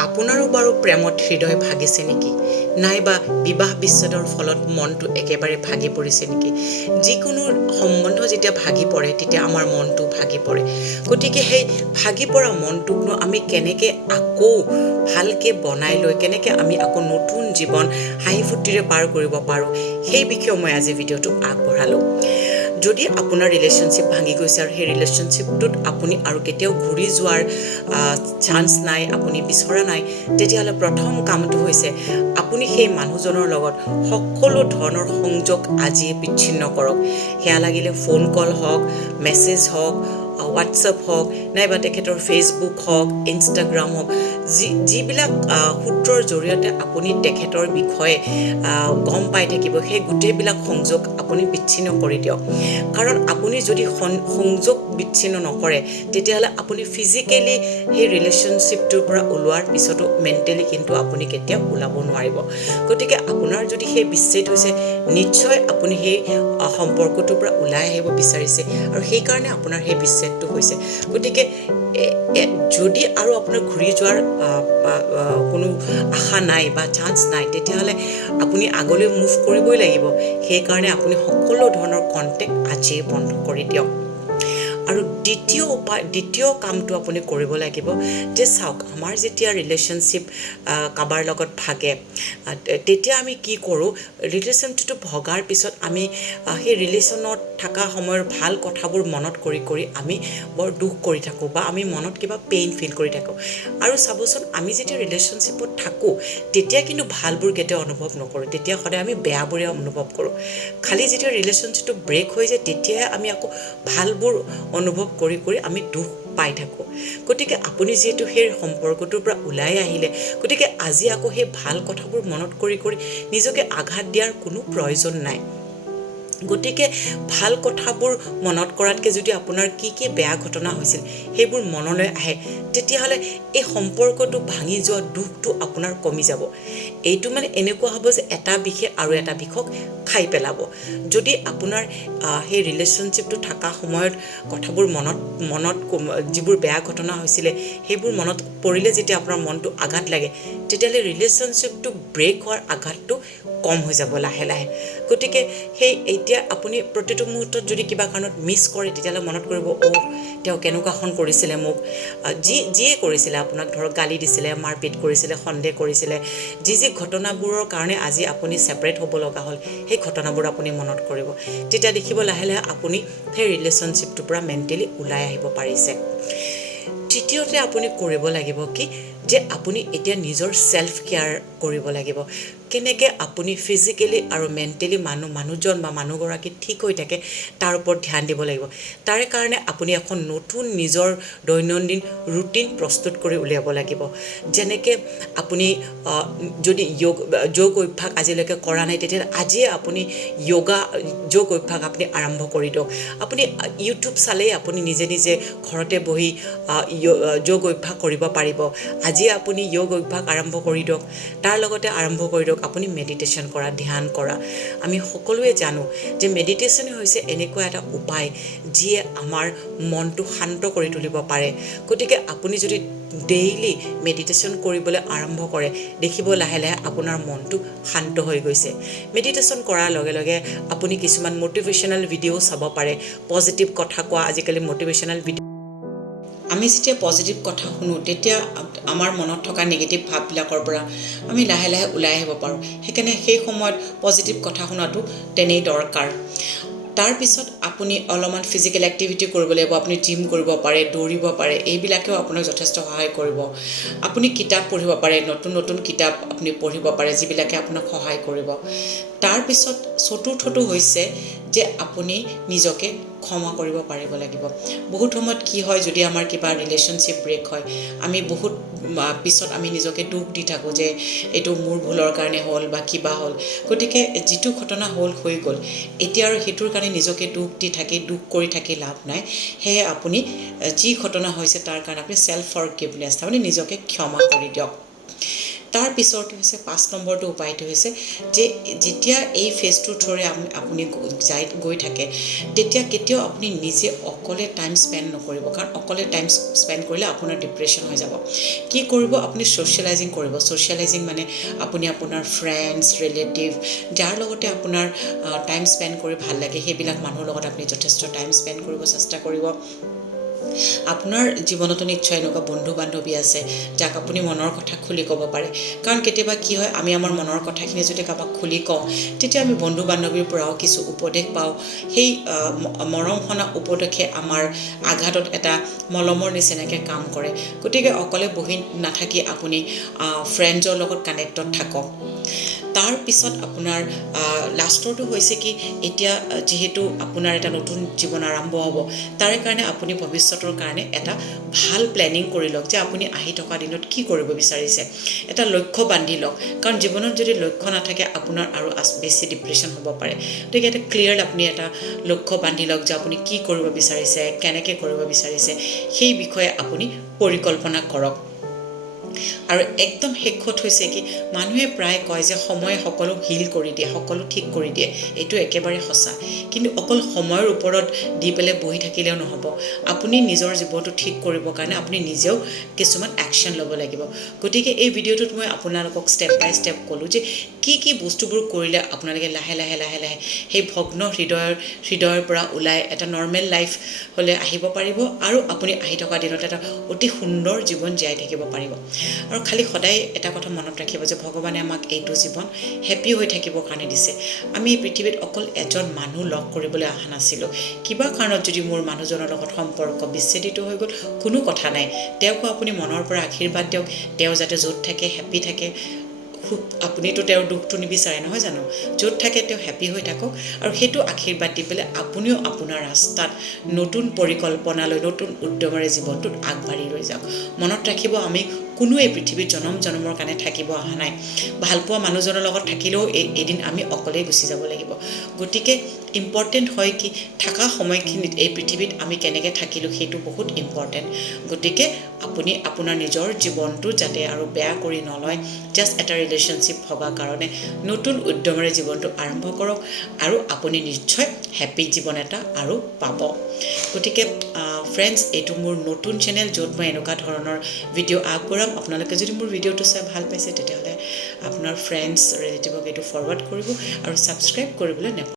আপোনাৰো বাৰু প্ৰেমত হৃদয় ভাগিছে নেকি নাইবা বিবাহ বিচ্ছেদৰ ফলত মনটো একেবাৰে ভাগি পৰিছে নেকি যিকোনো সম্বন্ধ যেতিয়া ভাগি পৰে তেতিয়া আমাৰ মনটো ভাগি পৰে গতিকে সেই ভাগি পৰা মনটোকনো আমি কেনেকৈ আকৌ ভালকে বনাই লৈ কেনেকৈ আমি আকৌ নতুন জীৱন হাঁহি ফূৰ্তিৰে পাৰ কৰিব পাৰোঁ সেই বিষয়ে মই আজি ভিডিঅ'টো আগবঢ়ালোঁ যদি আপোনাৰ ৰিলেশ্যনশ্বিপ ভাঙি গৈছে আৰু সেই ৰিলেশ্যনশ্বিপটোত আপুনি আৰু কেতিয়াও ঘূৰি যোৱাৰ চান্স নাই আপুনি বিচৰা নাই তেতিয়াহ'লে প্ৰথম কামটো হৈছে আপুনি সেই মানুহজনৰ লগত সকলো ধৰণৰ সংযোগ আজিয়ে বিচ্ছিন্ন কৰক সেয়া লাগিলে ফোন কল হওক মেছেজ হওক হোৱাটছএপ হওক নাইবা তেখেতৰ ফেচবুক হওক ইনষ্টাগ্ৰাম হওক যিবিলাক সূত্ৰৰ জৰিয়তে আপুনি তেখেতৰ বিষয়ে গম পাই থাকিব সেই গোটেইবিলাক সংযোগ আপুনি বিচ্ছিন্ন কৰি দিয়ক কাৰণ আপুনি যদি সংযোগ বিচ্ছিন্ন নকৰে তেতিয়াহ'লে আপুনি ফিজিকেলি সেই ৰিলেশ্যনশ্বিপটোৰ পৰা ওলোৱাৰ পিছতো মেণ্টেলি কিন্তু আপুনি কেতিয়াও ওলাব নোৱাৰিব গতিকে আপোনাৰ যদি সেই বিচ্ছেদ হৈছে নিশ্চয় আপুনি সেই সম্পৰ্কটোৰ পৰা ওলাই আহিব বিচাৰিছে আৰু সেইকাৰণে আপোনাৰ সেই বিচ্ছেদটো হৈছে গতিকে যদি আৰু আপোনাৰ ঘূৰি যোৱাৰ কোনো আশা নাই বা চান্স নাই তেতিয়াহ'লে আপুনি আগলৈ মুভ কৰিবই লাগিব সেইকাৰণে আপুনি সকলো ধৰণৰ কণ্টেক্ট আজিয়ে বন্ধ কৰি দিয়ক আৰু দ্বিতীয় কামটো আপুনি কৰিব লাগিব যে চাওক আমাৰ যেতিয়া ৰিলেশ্যনশ্বিপ কাৰোবাৰ লগত ভাগে তেতিয়া আমি কি কৰোঁ ৰিলেশ্যনটো ভগাৰ পিছত আমি সেই ৰিলেশ্যনত থকা সময়ৰ ভাল কথাবোৰ মনত কৰি আমি বৰ দুখ কৰি থাকোঁ বা আমি মনত কিবা পেইন ফিল কৰি থাকোঁ আৰু চাবচোন আমি যেতিয়া ৰিলেশ্যনশ্বিপত থাকোঁ তেতিয়া কিন্তু ভালবোৰ কেতিয়াও অনুভৱ নকৰোঁ তেতিয়া সদায় আমি বেয়াবোৰে অনুভৱ কৰোঁ খালি যেতিয়া ৰিলেশ্যনশ্বিপটো ব্ৰেক হৈ যায় তেতিয়াহে আমি আকৌ ভালবোৰ অনুভৱ কৰি আমি দুখ পাই থাকোঁ গতিকে আপুনি যিহেতু সেই সম্পৰ্কটোৰ পৰা ওলাই আহিলে গতিকে আজি আকৌ সেই ভাল কথাবোৰ মনত কৰি নিজকে আঘাত দিয়াৰ কোনো প্ৰয়োজন নাই গতিকে ভাল কথাবোৰ মনত কৰাতকৈ যদি আপোনাৰ কি বেয়া ঘটনা হৈছিল সেইবোৰ মনলৈ আহে তেতিয়াহ'লে এই সম্পৰ্কটো ভাঙি যোৱা দুখটো আপোনাৰ কমি যাব এইটো মানে এনেকুৱা হ'ব যে এটা বিষে আৰু এটা বিষক খাই পেলাব যদি আপোনাৰ সেই ৰিলেশ্যনশ্বিপটো থকা সময়ত কথাবোৰ মনত যিবোৰ বেয়া ঘটনা হৈছিলে সেইবোৰ মনত পৰিলে যেতিয়া আপোনাৰ মনটো আঘাত লাগে তেতিয়াহ'লে ৰিলেশ্যনশ্বিপটো ব্ৰেক হোৱাৰ আঘাতটো কম হৈ যাব লাহে লাহে গতিকে সেই এতিয়া আপুনি প্ৰতিটো মুহূৰ্তত যদি কিবা কাৰণত মিছ কৰে তেতিয়াহ'লে মনত কৰিব তেওঁ কেনেকুৱাখন কৰিছিলে মোক যিয়ে কৰিছিলে আপোনাক ধৰক গালি দিছিলে মাৰপিট কৰিছিলে সন্দেহ কৰিছিলে যি ঘটনাবোৰৰ কাৰণে আজি আপুনি ছেপাৰেট হ'ব লগা হ'ল সেই ঘটনাবোৰ আপুনি মনত কৰিব তেতিয়া দেখিব লাহে লাহে আপুনি সেই ৰিলেশ্যনশ্বিপটোৰ পৰা মেণ্টেলি ওলাই আহিব পাৰিছে তৃতীয়তে আপুনি কৰিব লাগিব কি যে আপুনি এতিয়া নিজৰ সেলফ কেয়াৰ কৰিব লাগিব কেনেকৈ আপুনি ফিজিকেলি আৰু মেণ্টেলি মানুহজন বা মানুহগৰাকী ঠিক হৈ থাকে তাৰ ওপৰত ধ্যান দিব লাগিব তাৰে কাৰণে আপুনি এখন নতুন নিজৰ দৈনন্দিন ৰুটিন প্ৰস্তুত কৰি উলিয়াব লাগিব যেনেকৈ আপুনি যদি যোগ অভ্যাস আজিলৈকে কৰা নাই তেতিয়া আজিয়ে আপুনি যোগ অভ্যাস আপুনি আৰম্ভ কৰি দিয়ক আপুনি ইউটিউব চালেই আপুনি নিজে ঘৰতে বহি যোগ অভ্যাস কৰিব পাৰিব আজিয়ে আপুনি যোগ অভ্যাস আৰম্ভ কৰি দিয়ক তাৰ লগতে আৰম্ভ কৰি দিয়ক আপুনি মেডিটেশ্যন কৰা ধ্যান কৰা আমি সকলোৱে জানো যে মেডিটেশ্যন হৈছে এনেকুৱা এটা উপায় যিয়ে আমাৰ মনটো শান্ত কৰি তুলিব পাৰে গতিকে আপুনি যদি ডেইলি মেডিটেশ্যন কৰিবলৈ আৰম্ভ কৰে দেখিব লাহে লাহে আপোনাৰ মনটো শান্ত হৈ গৈছে মেডিটেশ্যন কৰাৰ লগে লগে আপুনি কিছুমান মোটিভেশ্যনেল ভিডিঅ' চাব পাৰে পজিটিভ কথা কোৱা আজিকালি মোটিভেশ্যনেল ভিডিঅ' আমি যেতিয়া পজিটিভ কথা শুনো তেতিয়া আমাৰ মনত থকা নিগেটিভ ভাৱবিলাকৰ পৰা আমি লাহে লাহে ওলাই আহিব পাৰোঁ সেইকাৰণে সেই সময়ত পজিটিভ কথা শুনাটো তেনেই দৰকাৰ তাৰপিছত আপুনি অলপমান ফিজিকেল এক্টিভিটি কৰিব লাগিব আপুনি জিম কৰিব পাৰে দৌৰিব পাৰে এইবিলাকেও আপোনাক যথেষ্ট সহায় কৰিব আপুনি কিতাপ পঢ়িব পাৰে নতুন কিতাপ আপুনি পঢ়িব পাৰে যিবিলাকে আপোনাক সহায় কৰিব তাৰপিছত চতুৰ্থটো হৈছে যে আপুনি নিজকে ক্ষমা কৰিব পাৰিব লাগিব বহুত সময়ত কি হয় যদি আমাৰ কিবা ৰিলেশ্যনশ্বিপ ব্ৰেক হয় আমি বহুত পিছত আমি নিজকে দুখ দি থাকোঁ যে এইটো মোৰ ভুলৰ কাৰণে হ'ল বা কিবা হ'ল গতিকে যিটো ঘটনা হ'ল হৈ গ'ল এতিয়া আৰু সেইটোৰ কাৰণে নিজকে দুখ কৰি থাকি লাভ নাই সেয়ে আপুনি যি ঘটনা হৈছে তাৰ কাৰণে আপুনি ছেল্ফ ফৰগিভনেছ তাৰমানে নিজকে ক্ষমা কৰি দিয়ক তাৰ পিছৰটো হৈছে 5 নম্বৰটো উপায়টো হৈছে যে যেতিয়া এই ফেজটোৰ থ্ৰুৰে আপুনি গৈ থাকে তেতিয়া কেতিয়াও আপুনি নিজে অকলে টাইম স্পেণ্ড নকৰিব, কাৰণ অকলে টাইম স্পেণ্ড কৰিলে আপোনাৰ ডিপ্ৰেশ্যন হৈ যাব। কি কৰিব, আপুনি ছ'চিয়েলাইজিং কৰিব। ছ'চিয়েলাইজিং মানে আপুনি আপোনাৰ ফ্ৰেণ্ডছ, ৰিলেটিভ, যাৰ লগতে আপোনাৰ টাইম স্পেণ্ড কৰি ভাল লাগে সেইবিলাক মানুহৰ লগত আপুনি যথেষ্ট টাইম স্পেণ্ড কৰিব চেষ্টা কৰিব। আপোনাৰ জীৱনতো নিশ্চয় এনেকুৱা বন্ধু বান্ধৱী আছে যাক আপুনি মনৰ কথা খুলি ক'ব পাৰে, কাৰণ কেতিয়াবা কি হয় আমি আমাৰ মনৰ কথাখিনি যদি কাৰোবাক খুলি কওঁ তেতিয়া আমি বন্ধু বান্ধৱীৰ পৰাও কিছু উপদেশ পাওঁ। সেই মৰম সনা উপদেশে আমাৰ আঘাতত এটা মলমৰ নিচিনাকৈ কাম কৰে। গতিকে অকলে বহি নাথাকি আপুনি ফ্ৰেণ্ডছৰ লগত কানেক্টত থাকক। তাৰ পিছত আপোনাৰ লাষ্টৰটো হৈছে কি, এতিয়া যিহেতু আপোনাৰ এটা নতুন জীৱন আৰম্ভ হ'ব, তাৰে কাৰণে আপুনি ভৱিষ্যতৰ কাৰণে এটা ভাল প্লেনিং কৰি লওক যে আপুনি আহি থকা দিনত কি কৰিব বিচাৰিছে। এটা লক্ষ্য বান্ধি লওক, কাৰণ জীৱনত যদি লক্ষ্য নাথাকে আপোনাৰ আৰু বেছি ডিপ্ৰেশ্যন হ'ব পাৰে। গতিকে এটা ক্লিয়াৰ আপুনি এটা লক্ষ্য বান্ধি লওক যে আপুনি কি কৰিব বিচাৰিছে, কেনেকৈ কৰিব বিচাৰিছে, সেই বিষয়ে আপুনি পৰিকল্পনা কৰক। আৰু একদম শেষত হৈছে কি, মানুহে প্ৰায় কয় যে সময়ে সকলো হিল কৰি দিয়ে, সকলো ঠিক কৰি দিয়ে। এইটো একেবাৰে সঁচা, কিন্তু অকল সময়ৰ ওপৰত দি পেলাই বহি থাকিলেও নহ'ব। আপুনি নিজৰ জীৱনটো ঠিক কৰিবৰ কাৰণে আপুনি নিজেও কিছুমান একশ্যন ল'ব লাগিব। গতিকে এই ভিডিঅ'টোত মই আপোনালোকক ষ্টেপ বাই ষ্টেপ ক'লোঁ যে কি বস্তুবোৰ কৰিলে আপোনালোকে লাহে লাহে সেই ভগ্ন হৃদয়ৰ পৰা ওলাই এটা নৰ্মেল লাইফ হ'লে আহিব পাৰিব, আৰু আপুনি আহি থকা দিনত এটা অতি সুন্দৰ জীৱন জীয়াই থাকিব পাৰিব। আৰু খালি সদায় এটা কথা মনত ৰাখিব যে ভগৱানে আমাক এইটো জীৱন হেপি হৈ থাকিবৰ কাৰণে দিছে। আমি এই পৃথিৱীত অকল এজন মানুহ লগ কৰিবলৈ অহা নাছিলোঁ। কিবা কাৰণত যদি মোৰ মানুহজনৰ লগত সম্পৰ্ক বিচ্ছেদিত হৈ গ'ল, কোনো কথা নাই, তেওঁকো আপুনি মনৰ পৰা আশীৰ্বাদ দিয়ক, তেওঁ যাতে য'ত থাকে হেপি থাকে। আপুনিতো তেওঁৰ দুখটো নিবিচাৰে নহয় জানো? য'ত থাকে তেওঁ হেপি হৈ থাকক, আৰু সেইটো আশীৰ্বাদ দি পেলাই আপুনিও আপোনাৰ ৰাস্তাত নতুন পৰিকল্পনালৈ, নতুন উদ্যমেৰে জীৱনটোত আগবাঢ়ি লৈ যাওক। মনত ৰাখিব, আমি কোনো এই পৃথিৱীত জনমৰ কাৰণে থাকিব অহা নাই। ভালপোৱা মানুহজনৰ লগত থাকিলেও এদিন আমি অকলেই গুচি যাব লাগিব। গতিকে ইম্পৰ্টেণ্ট হয় কি, থকা সময়খিনিত এই পৃথিৱীত আমি কেনেকৈ থাকিলোঁ সেইটো বহুত ইম্পৰ্টেণ্ট। গতিকে আপুনি আপোনাৰ নিজৰ জীৱনটো যাতে আৰু বেয়া কৰি নলয় জাষ্ট এটা ৰিলেশ্যনশ্বিপ ভগাৰ কাৰণে, নতুন উদ্যমেৰে জীৱনটো আৰম্ভ কৰক, আৰু আপুনি নিশ্চয় হেপী জীৱন এটা আৰু পাব। গতিকে ফ্ৰেণ্ডছ, এইটো মোৰ নতুন চেনেল, য'ত মই এনেকুৱা ধৰণৰ ভিডিঅ' আগবঢ়াম। আপোনালোকে যদি মোৰ ভিডিঅ'টো চাই ভাল পাইছে তেতিয়াহ'লে আপোনাৰ ফ্ৰেণ্ডছ, ৰিলেটিভক এইটো ফৰৱাৰ্ড কৰিব, আৰু ছাবস্ক্ৰাইব কৰিবলৈ নেপাহৰিব।